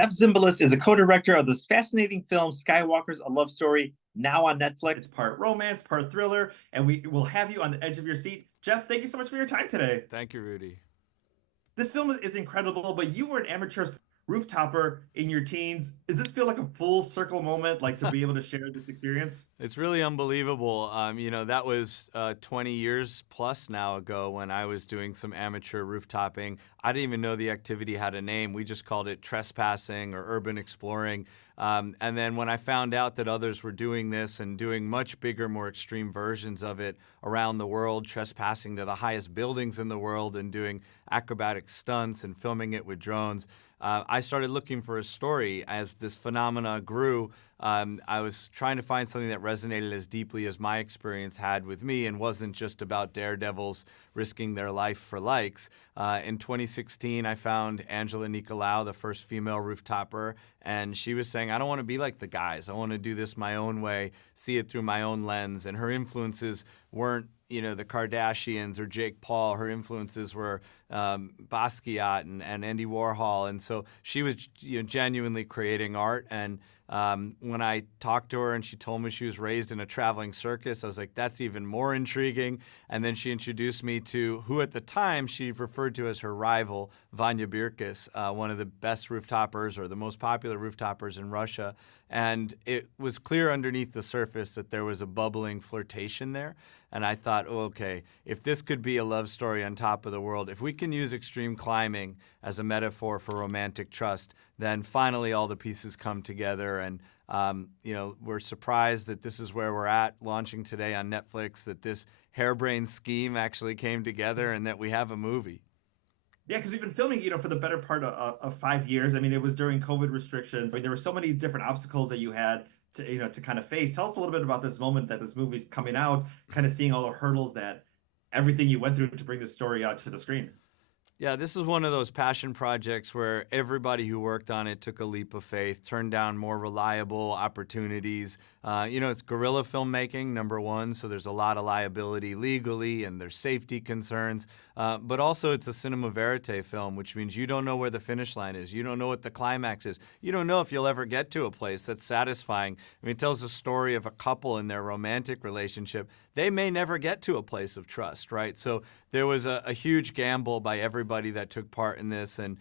Jeff Zimbalist is a co-director of this fascinating film, Skywalkers, A Love Story, now on Netflix. It's part romance, part thriller, and we will have you on the edge of your seat. Jeff, thank you so much for your time today. Thank you, Rudy. This film is incredible, but you were an amateur rooftopper in your teens. Does this feel like a full circle moment, like to be able to share this experience? It's really unbelievable. That was 20 years plus now ago when I was doing some amateur rooftopping. I didn't even know the activity had a name. We just called it trespassing or urban exploring. And then when I found out that others were doing this and doing much bigger, more extreme versions of it around the world, trespassing to the highest buildings in the world and doing acrobatic stunts and filming it with drones, I started looking for a story as this phenomena grew. I was trying to find something that resonated as deeply as my experience had with me and wasn't just about daredevils risking their life for likes. In 2016, I found Angela Nicolau, the first female rooftopper, and she was saying, I don't want to be like the guys. I want to do this my own way, see it through my own lens. And her influences weren't, the Kardashians or Jake Paul. Her influences were Basquiat and Andy Warhol. And so she was genuinely creating art. And when I talked to her and she told me she was raised in a traveling circus, I was like, that's even more intriguing. And then she introduced me to who at the time she referred to as her rival, Vanya Birkis, one of the best rooftoppers or the most popular rooftoppers in Russia. And it was clear underneath the surface that there was a bubbling flirtation there. And I thought, oh, okay, if this could be a love story on top of the world, if we can use extreme climbing as a metaphor for romantic trust, then finally all the pieces come together. And, we're surprised that this is where we're at, launching today on Netflix, that this harebrained scheme actually came together and that we have a movie. Yeah, because we've been filming, for the better part of 5 years. I mean, it was during COVID restrictions. I mean, there were so many different obstacles that you had to kind of face. Tell us a little bit about this moment that this movie's coming out, kind of seeing all the hurdles that everything you went through to bring this story out to the screen. Yeah, this is one of those passion projects where everybody who worked on it took a leap of faith, turned down more reliable opportunities. It's guerrilla filmmaking, number one, so there's a lot of liability legally and there's safety concerns. But also it's a cinema verite film, which means you don't know where the finish line is. You don't know what the climax is. You don't know if you'll ever get to a place that's satisfying. I mean, it tells the story of a couple in their romantic relationship. They may never get to a place of trust, right? So there was a huge gamble by everybody that took part in this. And,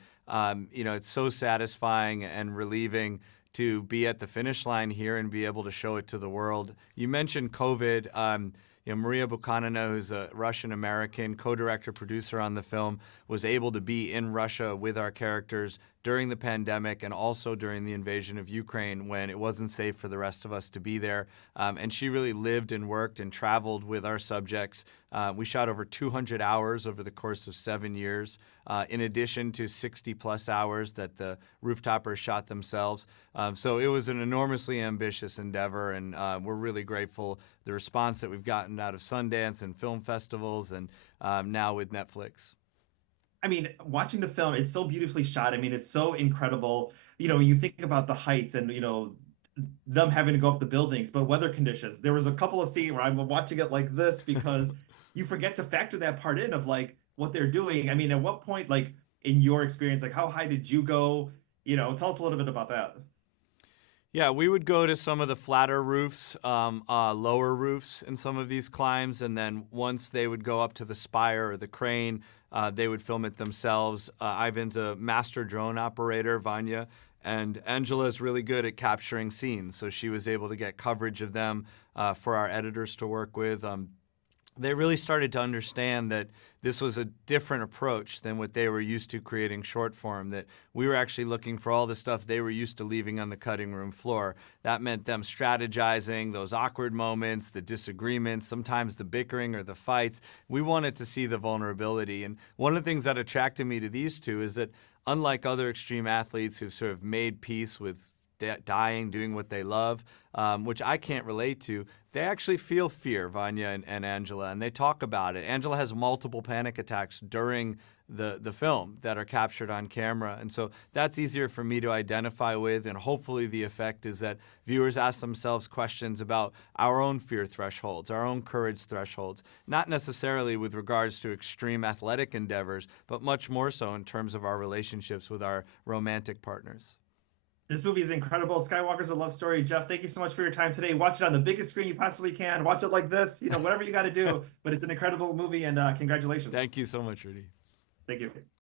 it's so satisfying and relieving to be at the finish line here and be able to show it to the world. You mentioned COVID. Maria Bukhanina, who's a Russian-American co-director, producer on the film, was able to be in Russia with our characters during the pandemic and also during the invasion of Ukraine when it wasn't safe for the rest of us to be there. And she really lived and worked and traveled with our subjects. We shot over 200 hours over the course of 7 years, in addition to 60-plus hours that the rooftoppers shot themselves. So it was an enormously ambitious endeavor, and we're really grateful the response that we've gotten out of Sundance and film festivals and now with Netflix. I mean, watching the film, it's so beautifully shot. I mean, it's so incredible. You think about the heights and, them having to go up the buildings, but weather conditions. There was a couple of scenes where I'm watching it like this because you forget to factor that part in of like what they're doing. I mean, at what point, like in your experience, like how high did you go? Tell us a little bit about that. Yeah, we would go to some of the flatter roofs, lower roofs in some of these climbs, and then once they would go up to the spire or the crane, they would film it themselves. Ivan's a master drone operator, Vanya, and Angela is really good at capturing scenes, so she was able to get coverage of them for our editors to work with. They really started to understand that this was a different approach than what they were used to creating short form, that we were actually looking for all the stuff they were used to leaving on the cutting room floor. That meant them strategizing, those awkward moments, the disagreements, sometimes the bickering or the fights. We wanted to see the vulnerability. And one of the things that attracted me to these two is that unlike other extreme athletes who've sort of made peace with dying, doing what they love, which I can't relate to, they actually feel fear, Vanya and Angela, and they talk about it. Angela has multiple panic attacks during the film that are captured on camera, and so that's easier for me to identify with, and hopefully the effect is that viewers ask themselves questions about our own fear thresholds, our own courage thresholds, not necessarily with regards to extreme athletic endeavors, but much more so in terms of our relationships with our romantic partners. This movie is incredible. Skywalker's a love story. Jeff, thank you so much for your time today. Watch it on the biggest screen you possibly can. Watch it like this, whatever you got to do. But it's an incredible movie, and congratulations. Thank you so much, Rudy. Thank you.